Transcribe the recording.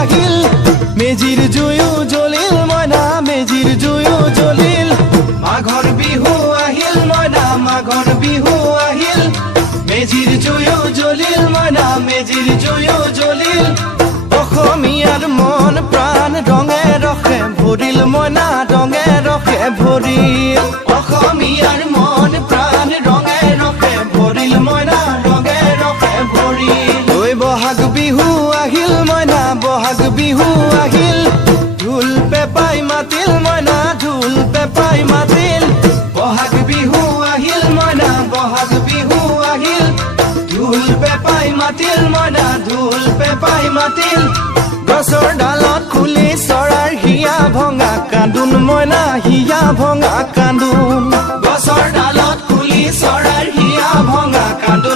আহিল মেজিৰ জুয়ো জ্বলিল মইনা মেজিৰ জুয়ো জ্বলিল মাঘৰ বিহু আহিল মইনা মাঘৰ বিহু আহিল মেজিৰ জুয়ো জ্বলিল মইনা মেজিৰ জুয়ো জ্বলিল অসমীয়াৰ মন প্ৰাণ ৰঙে ৰসে ভৰিল মইনা ৰঙে ৰসে ভৰিল অসমীয়াৰ মন প্ৰাণ ৰঙে ৰসে ভৰিল মইনা ৰঙে ৰসে ভৰিল ঐ বহাগ বিহু আহিল মইনা বহাগ বিহু আহিল ঢোল পেপাই মাতিল মইনা ঢোল পেপাই মাতিল বহাগ বিহু আহিল মইনা বহাগ বিহু আহিল ঢোল পেপাই মাতিল মইনা ঢোল পেপাই মাতিল গছৰ ডালত খুলি চৰাৰ হিয়া ভঙা কান্দোন মইনা হিয়া ভঙা কান্দোন গছৰ ডালত খুলি চৰাৰ হিয়া ভঙা কান্দোন